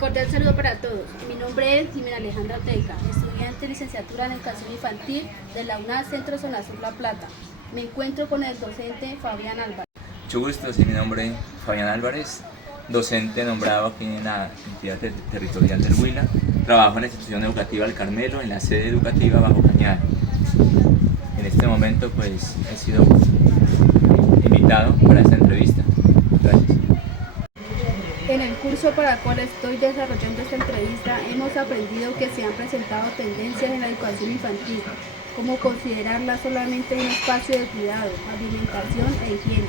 Cordial saludo para todos. Mi nombre es Jimena Alejandra Ortega, estudiante de licenciatura en Educación Infantil de la UNAD Centro Zona Sur La Plata. Me encuentro con el docente Fabián Álvarez. Mucho gusto, sí, mi nombre es Fabián Álvarez, docente nombrado aquí en la entidad territorial del Huila. Trabajo en la institución educativa El Carmelo, en la sede educativa Bajo Cañada. En este momento pues he sido invitado para esta entrevista. Gracias. En el curso para el cual estoy desarrollando esta entrevista hemos aprendido que se han presentado tendencias en la educación infantil, como considerarla solamente un espacio de cuidado, alimentación e higiene,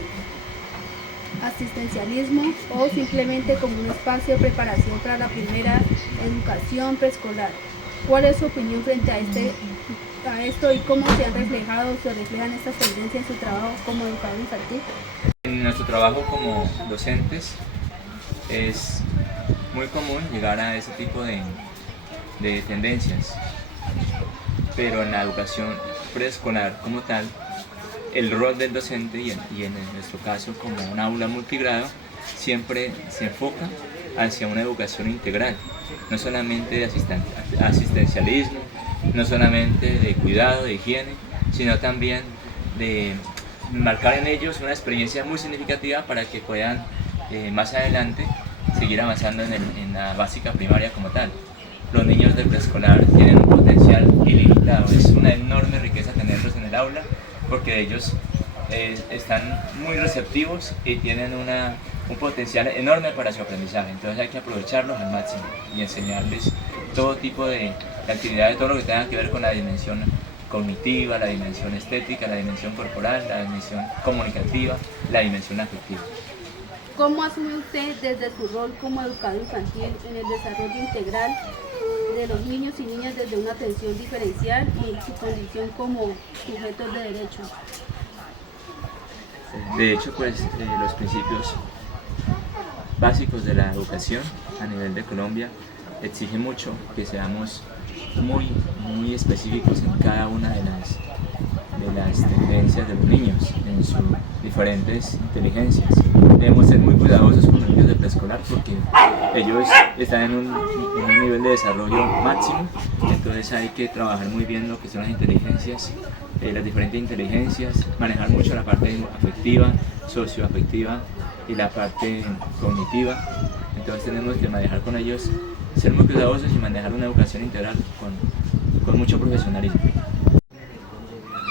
asistencialismo o simplemente como un espacio de preparación para la primera educación preescolar. ¿Cuál es su opinión frente a esto y cómo se han reflejado o se reflejan estas tendencias en su trabajo como educador infantil? En nuestro trabajo como docentes es muy común llegar a ese tipo de tendencias, pero en la educación preescolar como tal, el rol del docente y en nuestro caso como un aula multigrado siempre se enfoca hacia una educación integral, no solamente de asistencialismo, no solamente de cuidado, de higiene, sino también de marcar en ellos una experiencia muy significativa para que puedan más adelante seguir avanzando en la básica primaria como tal. Los niños del preescolar tienen un potencial ilimitado, es una enorme riqueza tenerlos en el aula porque ellos están muy receptivos y tienen un potencial enorme para su aprendizaje, entonces hay que aprovecharlos al máximo y enseñarles todo tipo de actividades, todo lo que tenga que ver con la dimensión cognitiva, la dimensión estética, la dimensión corporal, la dimensión comunicativa, la dimensión afectiva. ¿Cómo asume usted desde su rol como educador infantil en el desarrollo integral de los niños y niñas desde una atención diferencial y su condición como sujetos de derecho? De hecho, pues los principios básicos de la educación a nivel de Colombia exigen mucho que seamos muy específicos en cada una de las tendencias de los niños, en sus diferentes inteligencias. Debemos ser muy cuidadosos con los niños de preescolar porque ellos están en un nivel de desarrollo máximo, entonces hay que trabajar muy bien lo que son las inteligencias, las diferentes inteligencias, manejar mucho la parte afectiva, socioafectiva y la parte cognitiva. Entonces tenemos que manejar con ellos, ser muy cuidadosos y manejar una educación integral con mucho profesionalismo.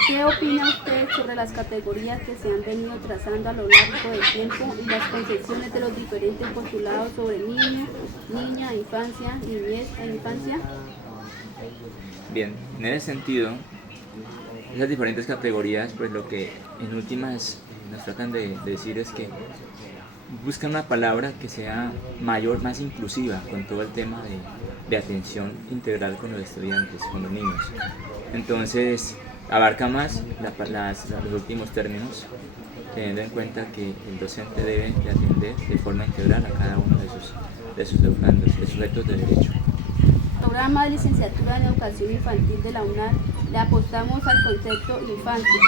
¿Qué opina usted sobre las categorías que se han venido trazando a lo largo del tiempo y las concepciones de los diferentes postulados sobre niño, niña, infancia, niñez e infancia? Bien, en ese sentido, esas diferentes categorías, pues lo que en últimas nos tratan de decir es que buscan una palabra que sea mayor, más inclusiva con todo el tema de atención integral con los estudiantes, con los niños. Entonces, abarca más los últimos términos, teniendo en cuenta que el docente debe de atender de forma integral a cada uno de sus educandos, de sujetos de derecho. Programa de licenciatura en educación infantil de la UNAD le apostamos al concepto infancia,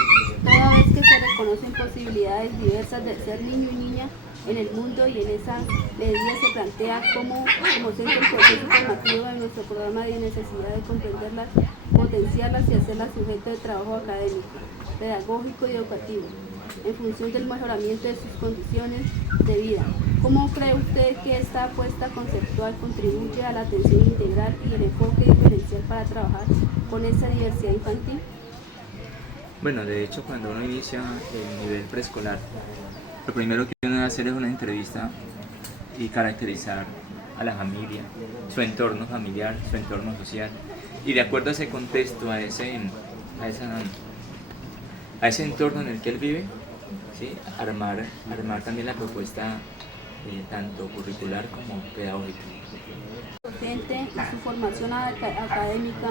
toda vez que se reconocen posibilidades diversas de ser niño y niña en el mundo y en esa medida se plantea como centro el proceso formativo de nuestro programa de necesidad de comprenderlas, potenciarlas y hacerlas sujeto de trabajo académico, pedagógico y educativo, en función del mejoramiento de sus condiciones de vida. ¿Cómo cree usted que esta apuesta conceptual contribuye a la atención integral y el enfoque diferencial para trabajar con esa diversidad infantil? Bueno, de hecho, cuando uno inicia el nivel preescolar, lo primero que uno debe hacer es una entrevista y caracterizar a la familia, su entorno familiar, su entorno social, y de acuerdo a ese contexto, a ese entorno en el que él vive, ¿sí? armar también la propuesta tanto curricular como pedagógica. Docente y su formación académica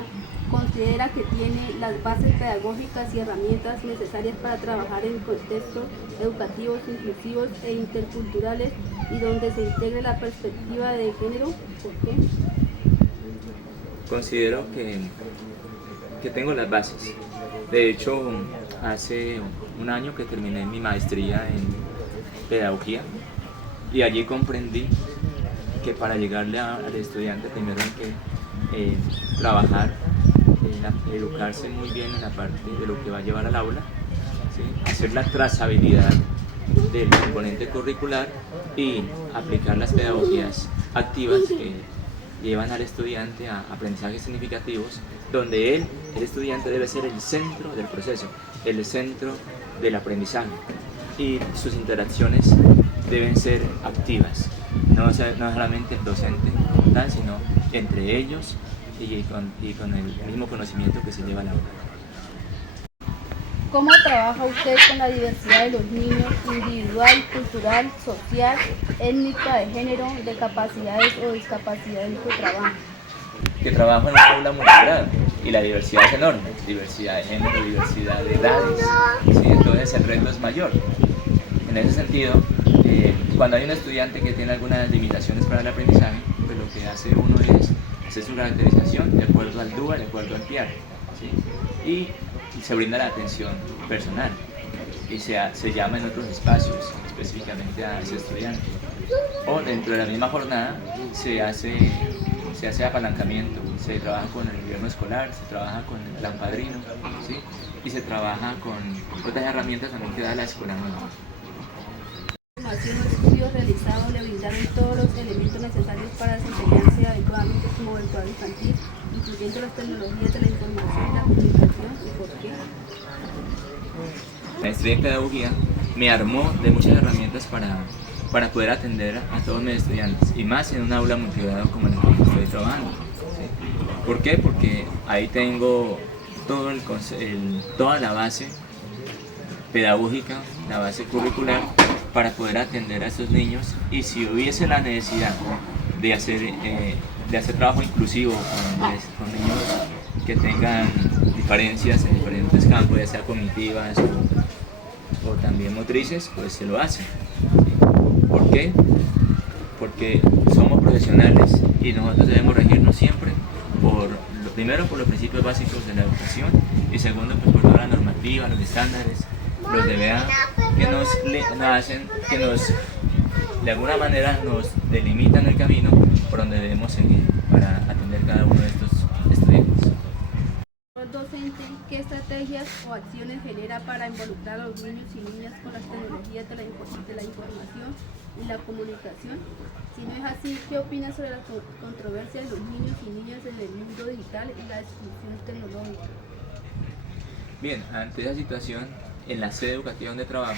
considera que tiene las bases pedagógicas y herramientas necesarias para trabajar en contextos educativos inclusivos e interculturales y donde se integre la perspectiva de género. ¿Por qué? Considero que tengo las bases. De hecho, hace un año que terminé mi maestría en pedagogía y allí comprendí que para llegarle al estudiante primero hay que trabajar, educarse muy bien en la parte de lo que va a llevar al aula, ¿sí? Hacer la trazabilidad del componente curricular y aplicar las pedagogías activas que llevan al estudiante a aprendizajes significativos, donde el estudiante debe ser el centro del proceso, el centro del aprendizaje, y sus interacciones deben ser activas, no solamente el docente como tal, sino entre ellos y con el mismo conocimiento que se lleva al aula. ¿Cómo trabaja usted con la diversidad de los niños, individual, cultural, social, étnica, de género, de capacidades o discapacidades en su trabajo? Que trabajo en un aula multigrado y la diversidad es enorme, diversidad de género, diversidad de edades, ¿sí? Entonces el reto es mayor. En ese sentido, cuando hay un estudiante que tiene algunas limitaciones para el aprendizaje, pues lo que hace uno es hacer su caracterización de acuerdo al DUA, de acuerdo al PIAR, ¿sí? Y se brinda la atención personal y se llama en otros espacios específicamente a ese estudiante. O dentro de la misma jornada se hace apalancamiento, se trabaja con el gobierno escolar, se trabaja con el plan padrino, ¿sí? Y se trabaja con otras herramientas también que da la escuela nueva. Los estudios realizados le brindaron todos los elementos necesarios para desempeñarse adecuadamente como educador infantil, incluyendo las tecnologías de la información y la comunicación, y por qué. La maestría en pedagogía me armó de muchas herramientas para poder atender a todos mis estudiantes, y más en un aula multigrado como en la que estoy trabajando, ¿sí? ¿Por qué? Porque ahí tengo toda la base pedagógica, la base curricular, para poder atender a esos niños, y si hubiese la necesidad de hacer trabajo inclusivo con niños que tengan diferencias en diferentes campos, ya sea cognitivas o también motrices, pues se lo hace. ¿Por qué? Porque somos profesionales y nosotros debemos regirnos siempre primero por los principios básicos de la educación, y segundo pues por toda la normativa, los estándares, los DBA que de alguna manera nos delimitan el camino por donde debemos seguir para atender cada uno de estos estudiantes. El docente, ¿qué estrategias o acciones genera para involucrar a los niños y niñas con las tecnologías de la información y la comunicación? Si no es así, ¿qué opina sobre la controversia de los niños y niñas en el mundo digital y la exclusión tecnológica? Bien, ante esa situación, en la sede educativa donde trabajo,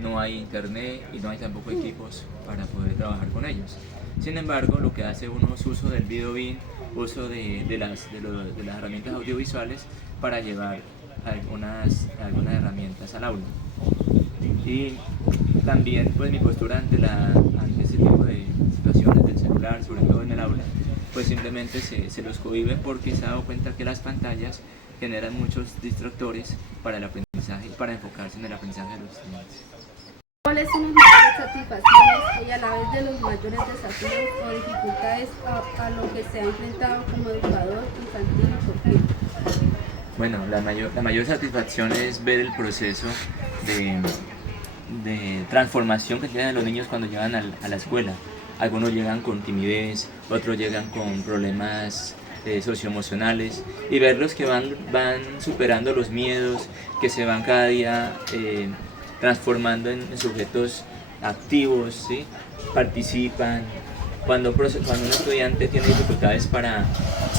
no hay internet y no hay tampoco equipos para poder trabajar con ellos. Sin embargo, lo que hace uno es uso del video BIM, uso de las herramientas audiovisuales para llevar algunas herramientas al aula. Y también pues mi postura ante ese tipo de situaciones del celular, sobre todo en el aula, pues simplemente se los cohíbe, porque se ha dado cuenta que las pantallas generan muchos distractores para el aprendizaje y para enfocarse en el aprendizaje de los estudiantes. ¿Cuáles son las mayores satisfacciones y a la vez de los mayores desafíos o dificultades a lo que se ha enfrentado como educador infantil y por qué? Bueno, la mayor satisfacción es ver el proceso de transformación que tienen los niños cuando llegan a la escuela. Algunos llegan con timidez, otros llegan con problemas socioemocionales, y verlos que van superando los miedos, que se van cada día transformando en sujetos activos, ¿sí? Participan. Cuando un estudiante tiene dificultades para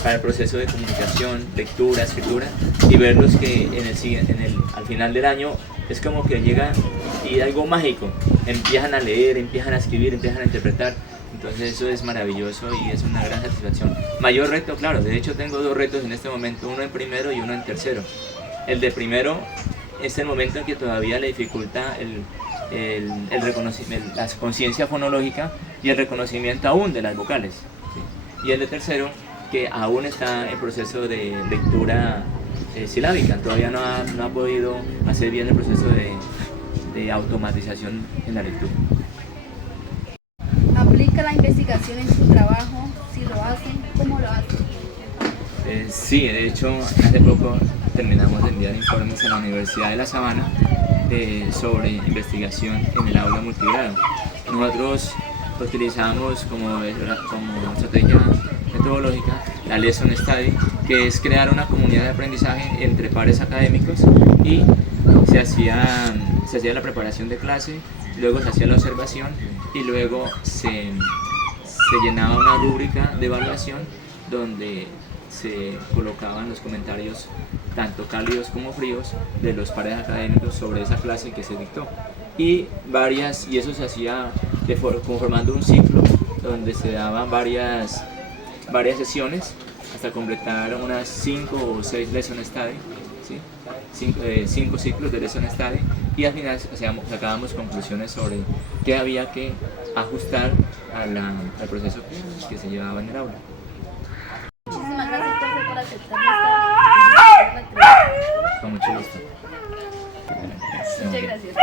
el proceso de comunicación, lectura, escritura, y verlos que al final del año es como que llega y algo mágico, empiezan a leer, empiezan a escribir, empiezan a interpretar. Entonces eso es maravilloso y es una gran satisfacción. Mayor reto, claro, de hecho tengo 2 retos en este momento, uno en primero y uno en tercero. El de primero es el momento en que todavía le dificulta el reconocimiento, la conciencia fonológica y el reconocimiento aún de las vocales, ¿sí? Y el de tercero, que aún está en proceso de lectura silábica, todavía no ha podido hacer bien el proceso de automatización en la lectura. ¿Aplica la investigación en su trabajo? Si lo hace, ¿cómo lo hace? Sí, de hecho, hace poco terminamos de enviar informes a la Universidad de La Sabana sobre investigación en el aula multigrado. Nosotros utilizamos como estrategia metodológica la Lesson Study, que es crear una comunidad de aprendizaje entre pares académicos, y se hacía la preparación de clase, luego se hacía la observación y luego se llenaba una rúbrica de evaluación donde se colocaban los comentarios tanto cálidos como fríos de los pares académicos sobre esa clase que se dictó, y eso se hacía conformando un ciclo donde se daban varias sesiones hasta completar unas 5 o 6 lesson study, ¿sí? 5 ciclos de lesson study, y al final sacábamos conclusiones sobre qué había que ajustar al proceso que se llevaba en el aula. Muchísimas gracias, profe, por aceptar esta. Con mucho gusto. Muchas gracias.